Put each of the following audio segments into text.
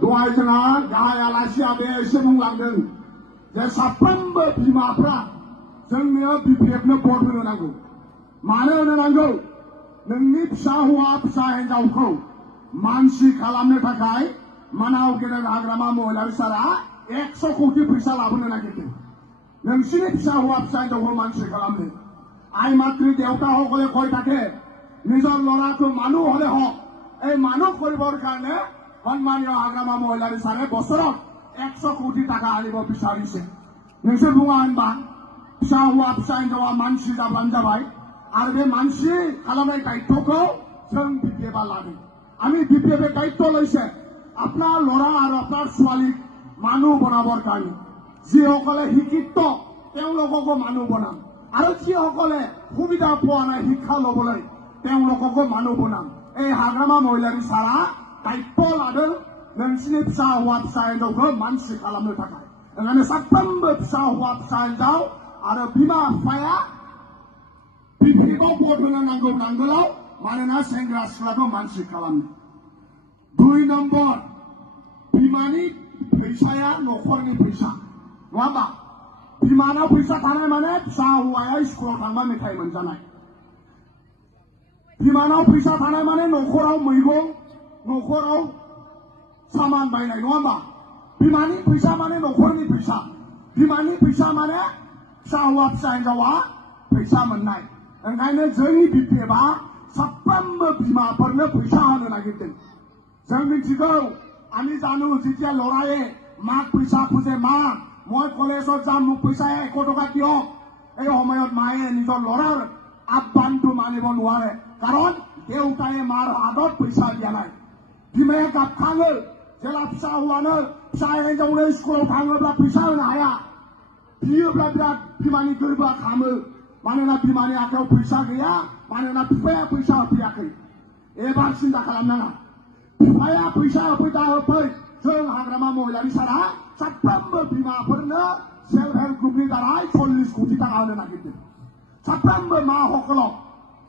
दहाय जोंहा गाहाय आलासिया बे एसे बुंलांदों जे साफ्रोमबो बिमाफ्रा जोंनो बिपिएफनो भट होनो नांगौ। मानो होनो नांगौ? नोंनि फिसा हौवा फिसा हिन्जावखौ मानसि खालामनो थाखाय मानाव गेदेर हाग्रामा महिलारि सारा 100 कोटि फैसा लाबोनो नागिरदों नोंसिनि फिसा हौवा फिसा हिन्जावखौ मानसि खालामनो। आइ मातृ देवताসকলে কৈ থাকে নিজৰ ল'ৰাটো মানুহ হলে হওক, এই মানুহ কৰিবৰ কাৰণে সন্মানীয় হাগ্ৰামা মহিলাৰী সাৰে বছৰত 100 কোটি টাকা আনিব বিচাৰিছে। नोंसोर बुङा होनबा फिसा हौवा फिसा हिन्जावा मानसि जाब्लानो जाबाय आरो बे मानसि खालामनाय दायित्वखौ जों बिपिएफआ लादों। আমি বিপিএফে দায়িত্ব লৈছে আপোনাৰ ল'ৰা আৰু আপোনাৰ ছোৱালীক মানুহ বনাবৰ কাৰণে। যিসকলে শিক্ষিত তেওঁলোককো মানুহ বনাম আৰু যিসকলে সুবিধা পোৱা নাই শিক্ষা ল'বলৈ তেওঁলোককো মানুহ বনাম। এই হাগ্ৰামা মহিলাৰী সাৰা दायित्व लादों नोंसिनि फिसा हौवा फिसा हिन्जावखौ मानसि खालामनो थाखाय। ओंखायनो साफ्रोमबो फिसा हौवा फिसा हिन्जाव आरो बिमा बिफाया बिपिएफआव भट होनो नांगौ नांगोलाव, मानोना सेंग्रा सिख्लाखौ मानसि खालामनो। 2 नम्बर बिमानि फैसाया न'खरनि फैसा नङा होमबा? बिमानाव फैसा थानाय माने फिसा हौवाया स्कुलाव थांबा मेथाइ मोनजानाय। बिमानाव फैसा थानाय माने न'खराव मैगं न'खराव सामान बायनाय नङा होमबा? बिमानि फैसा माने न'खरनि फैसा, बिमानि फैसा माने फिसा हौवा फिसा हिन्जावा फैसा मोननाय। ओंखायनो जोंनि बिपिएफआ साफ्रोमबो बिमाफोरनो फैसा होनो नागिरदों। जों मिथिगौ আমি জানো যেতিয়া ল'ৰায়ে মাক পইচা খোজে, মা মই কলেজত যাম মোক পইচা 100 টকা দিয়ক, এই সময়ত মায়ে নিজৰ ল'ৰাৰ আহ্বানটো মানিব নোৱাৰে, কাৰণ দেউতায়ে মাৰ হাতত পইচা দিয়া নাই। बिमाया गाबखाङो जेला फिसा हौवानो फिसा हिन्जावनो स्कुलाव थाङोब्ला फैसा होनो हाया, बियोब्ला बिराद बिमानि गोरबोआ खामो। मानोना बिमानि आखायाव फैसा गैया, मानोना बिफाया फैसा होफैयाखै। एबार सिन्था खालामनाङा, बिफाया फैसा होफैदा होफै जों हाग्रामा महिलारी सारा साफ्रोमबो बिमाफोरनो सेल्फ हेल्प ग्रुपनि दाराय 40 कोटि टाका होनो नागिरदों। साफ्रोमबो माসকলক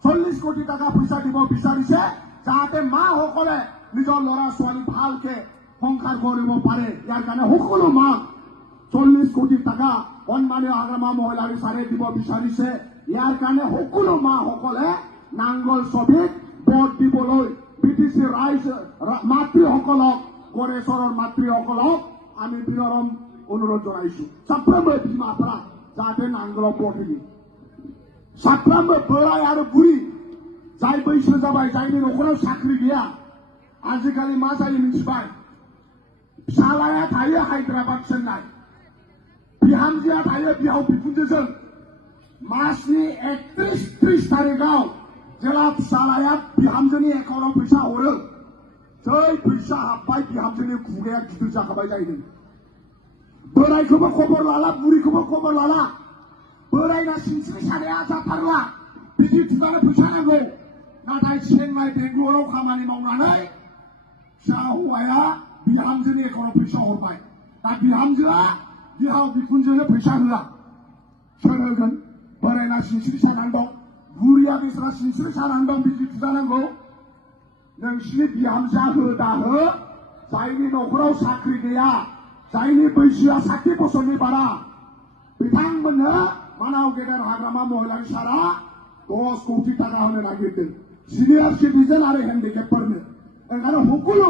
40 कोटि टाका फैसा দিব বিচাৰিছে যাতে মাসকলে নিজৰ ল'ৰা ছোৱালী ভালকে সংসাৰ কৰিব পাৰে। ইয়াৰ কাৰণে সকলো মাক 40 কোটি টাকা সন্মানীয় হাগ্ৰামা মহিলাৰী সাৰে দিব বিচাৰিছে। ইয়াৰ কাৰণে সকলো মাসকলে নাংগল ছবিত ভোট দিবলৈ বিটিসি ৰাইজ মাতৃসকলক গণেশ্বৰৰ মাতৃসকলক আমি বিনৰম অনুৰোধ জনাইছো। সাপ্ৰমে বিমাফोरा যাতে नांगोलाव भोट होयो। साफ्रोमबो बोराय आरो बुरि जाय बैसो जाबाय, जायनि न'खराव साख्रि गैया, आजिखालि मा जायो मिथिबाय? फिसालाया थायो हायद्राबाद चेन्नाइ, बिहामजोआ थायो बिहाव बिखुनजोजों। मासनि 31-30 तारिखआव जेला फिसालाया बिहामजोनि एकाउन्टआव फैसा हरो, जै फैसा हाबबाय बिहामजोनि खुगाया गिदिर जाखाबाय जाहैदों। बोरायखौबो खबर लाला, बुरिखौबो खबर लाला, बोरायना सिनस्रि सानाया जाथारला, बिदि थुनानै फैसा नांगौ। नाथाय चेन्नाइ बेंगलराव खामानि मावनानै फिसा हौवाया बिहामजोनि एकाउन्टआव फैसा हरबाय, दा बिहामजोआ बिहाव बिखुनजोनो फैसा होआ। सोर होगोन? बोरायना सिनस्रि सानानै दं, बुरिया बेसेरा सिनस्रि सानानै दं, बिदि थुजानांगौ। नोंसिनि बिहामजोआ हो दा हो, जायनि न'खराव साख्रि गैया, जायनि बैसोआ 60 बोसोरनि बारा, बिथांमोननो मानाव गेदेर हाग्रामा महिलारी सारा 10 कोटि टाका होनो नागिरदों। सिनियर सिटिजेन आरो हेन्डिकेपफोरनो। ओंखायनो সকলো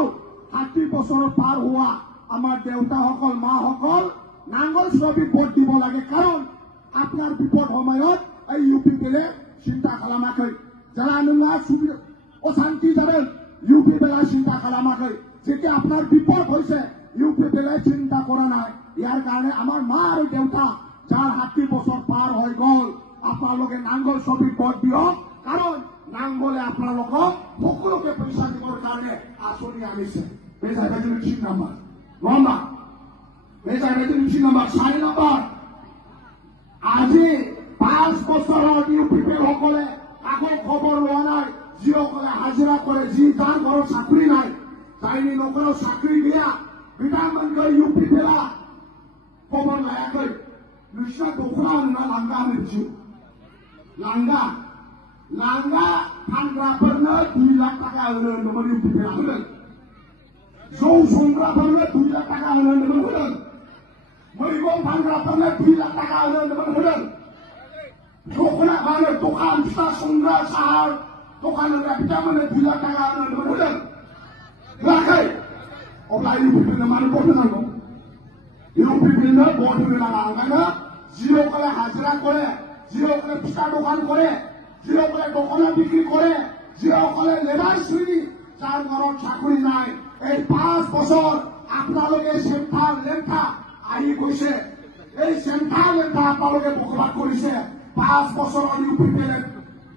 60 বছৰ পাৰ হোৱা আমাৰ দেউতাসকল মাসকল নাংগল ছবিত ভোট দিব লাগে, কাৰণ আপোনাৰ বিপদ সময়ত এই ইউপিপিএলে চিন্তা খালামাखै। যারা नोंहा অশান্তি যাবেন ইউপিপিএলে চিন্তা খালামাखै। যেতিয়া আপনার বিপদ হয়েছে ইউপিপিএলে চিন্তা করা নাই। ইয়ার কারণে আমার মা আর দেউতা যার 60 বছর পার হয়ে গল, আপনার নাঙ্গল ছবিত ভোট দিয়ক, কারণ নাঙ্গলে আপনার সকলকে পয়সা দিবার কারণে আসনি আনিছে। এই জায়গাটি 3 নম্বর লম্বা, এই জায়গাটি 3 নম্বর। 4 নম্বর, আজি 5 বছর ইউপিপিএল সকলে কাকো খবর লোৱা নাই। যিসকলে হাজিৰা কৰে, যাৰ ঘৰত চাকরি নাই, जायनि न'खराव साख्रि गैया, बिथांमोनखौ इउपिपिएलआ खबर लायाखै। नोंसिना दख'ना होनोना लांगा होनो बिसोर? लांगा फानग्राफोरनो 2 लाख टाका होनो होनदोंमोन इउपिपिएलआ। होनो जौ संग्राफोरनो 2 लाख टाका होनो होदों मैगं फानग्राफोरनो 2 लाख टाका होनो होदों दख'ना फानो दखान फिथा संग्रा साहा दखान होग्रा बिथांमोननो 2 लाख टाका होनो होदों होआखै अब्ला इउपिपिएलनो मानो भट होनांगौ इउपिपिएलनो भट होनो नाङा ओंखायनो জিরো করে হাজিরা করে জিরো করে পিঠা দোকান করে জিরো করে দোকানে বিক্রি করে জিরো করে লেবার শ্রেণী যার ঘর চাকরি নাই এই 5 বছর আপনাদের সেন্টার লেখা আহি গৈছে এই সেন্টার লেখা আপনাদের বকবাদ কৰিছে 5 বছৰ ইউপিপিএল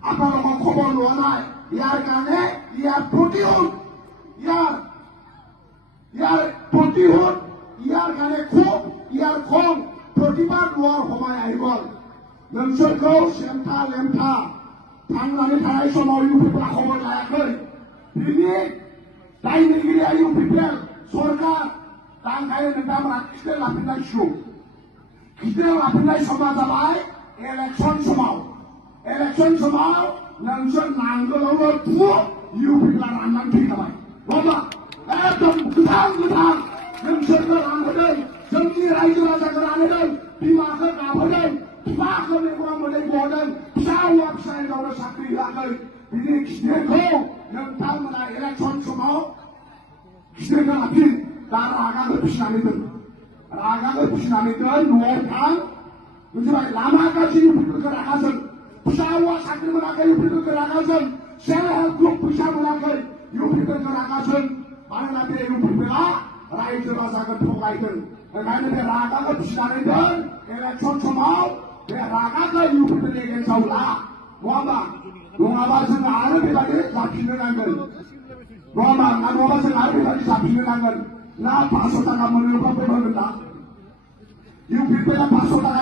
আপনাদেৰ খবৰ লোৱা নাই ইয়াৰ কাৰণে ইয়াৰ প্ৰতিশোধ ইয়াৰ কাৰণে খুব ইয়াৰ খং प्रतिबाद लोৱাৰ সময় আহি গ'ল नोंसोरखौ सेमथा लेमथा थांनानै थानाय समाव इउपिपिएलआ खबर लायाखै बिनि दायनिगिरिया इउपिपिएल सरकार दा ओंखायनो नोंथांमोना खिथेर लाफिननांसिगौ खिथेर लाफिननाय समा जाबाय इलेक्सन समाव नोंसोर नांगोलावल' थु इउपिपिएलआ राननानै थैखाबाय नङा एकदम गोथां नोंसोरखौ रानहोदों जोंनि रायजो राजाखौ रानहोदों बिमाखौ गाबहोदों बिफाखौ मेगनाव मोदै गहोदों फिसा हौवा फिसा हिनजावनो साख्रि होआखै बिनि खिथेरखौ नोंथांमोना इलेक्सन समाव खिथेरखौ लाफिन दा रागाखौ फिसिनानै दोन न'आव थां बुजिबाय लामा गाज्रि इउपिपिएलखौ रागा जों फिसा हौवा साख्रि मोनाखै इउपिपिएलखौ रागा जों सेल्फ हेल्प ग्रुप फैसा मोनाखै इउपिपिएलखौ रागा जों मानोना बे इउपिपिएलआ रायजो राजाखौ थगायदों ओंखायनो बे रागाखौ फिसिनानै दोन इलेक्सन समाव बे रागाखौ इउपिपिएलनि एगेन्स्टआव ला नङाबा जों आरो बेबायदि जाफिननो नांगोन नङाबा जों आरो बेबायदि जाफिननो नांगोन ना 500 टाका मोनोब्ला बे होगोन ना इउपिपिएलआ 500 टाका